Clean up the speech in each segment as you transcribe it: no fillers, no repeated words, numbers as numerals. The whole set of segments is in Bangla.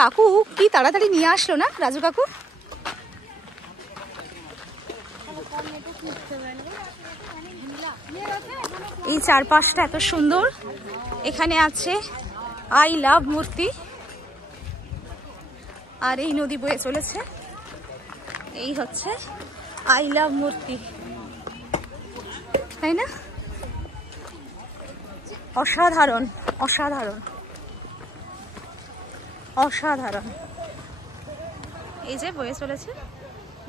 কাকু কি তাড়াতাড়ি নিয়ে আসলো না রাজু কাকু। এই চারপাশটা এত সুন্দর। এখানে আছে আই লাভ মূর্তি, আর এই নদী বয়ে চলেছে। এই হচ্ছে আই লাভ মূর্তি, তাই না? অসাধারণ অসাধারণ অসাধারণ। এই যে বয়ে চলেছে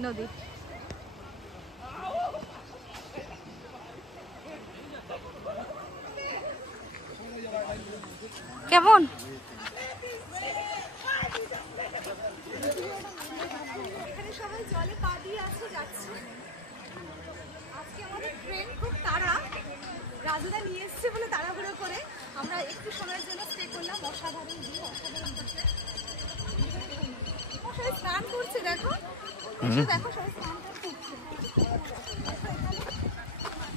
নদী। কেমন? সবাই জলে পা দিয়ে আসছে যাচ্ছে। আজকে আমাদের ট্রেন খুব তাড়া, রাজুদা নিয়ে এসছে বলে তাড়াহুড়ো করে আমরা একটু সময়ের জন্য স্টে করলাম। অসাধারণ ভিউ, অসাধারণ করছে। সবাই স্নান করছে, দেখো দেখো সবাই স্নান করছে,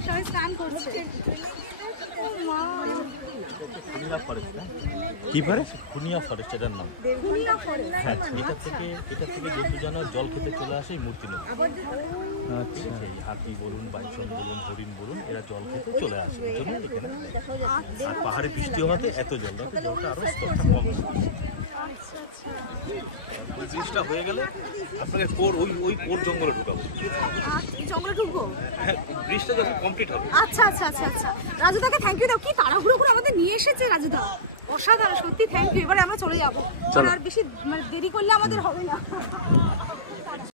সবাই স্নান করছে। কি ফরেস্ট? খুনিয়া ফরেস্ট এটার নাম। হ্যাঁ, এটা থেকে যেহেতু জানো জল খেতে চলে আসে মূর্তি নদী। আচ্ছা, এই হাতি বলুন, বাইসন বলুন, হরিণ বলুন, এরা জল খেতে চলে আসে, এই জন্য এখানে। আর পাহাড়ে বৃষ্টি হওয়াতে এত জলটা আরো স্তরটা কম। ওই জিনিসটা হয়ে গেলে আপনাকে ওই জঙ্গলে ঢুকাবো। জঙ্গলে ঢুকবো? হ্যাঁ, ব্রিজটা যখন কমপ্লিট হবে। আচ্ছা আচ্ছা আচ্ছা আচ্ছা, রাজুদাকে থ্যাংক ইউ দাও। কি তাড়াহুড়ো করে আমাদের নিয়ে এসেছে রাজুদা, অসাধারণ সত্যি থ্যাংক ইউ। এবারে আমরা চলে যাবো, আর বেশি দেরি করলে আমাদের হবে না।